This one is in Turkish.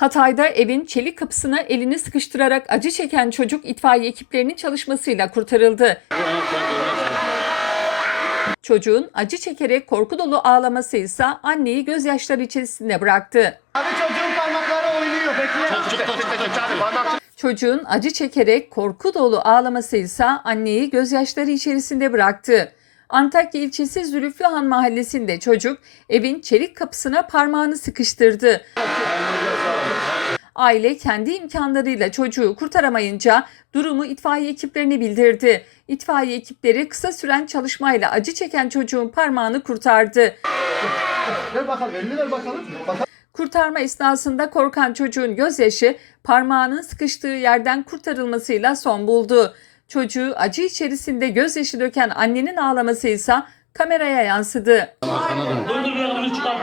Hatay'da evin çelik kapısına elini sıkıştırarak acı çeken çocuk itfaiye ekiplerinin çalışmasıyla kurtarıldı. Çocuğun acı çekerek korku dolu ağlaması ise anneyi gözyaşları içerisinde bıraktı. Abi çocuğun parmakları oynuyor. Bekle. Çocuğun acı çekerek korku dolu ağlaması ise anneyi gözyaşları içerisinde bıraktı. Antakya ilçesi Zülüflühan mahallesinde çocuk evin çelik kapısına parmağını sıkıştırdı. Aile kendi imkanlarıyla çocuğu kurtaramayınca durumu itfaiye ekiplerine bildirdi. İtfaiye ekipleri kısa süren çalışmayla acı çeken çocuğun parmağını kurtardı. Ver bakalım, elini ver bakalım. Kurtarma esnasında korkan çocuğun gözyaşı parmağının sıkıştığı yerden kurtarılmasıyla son buldu. Çocuğu acı içerisinde gözyaşı döken annenin ağlaması ise kameraya yansıdı. Dur, çıkar.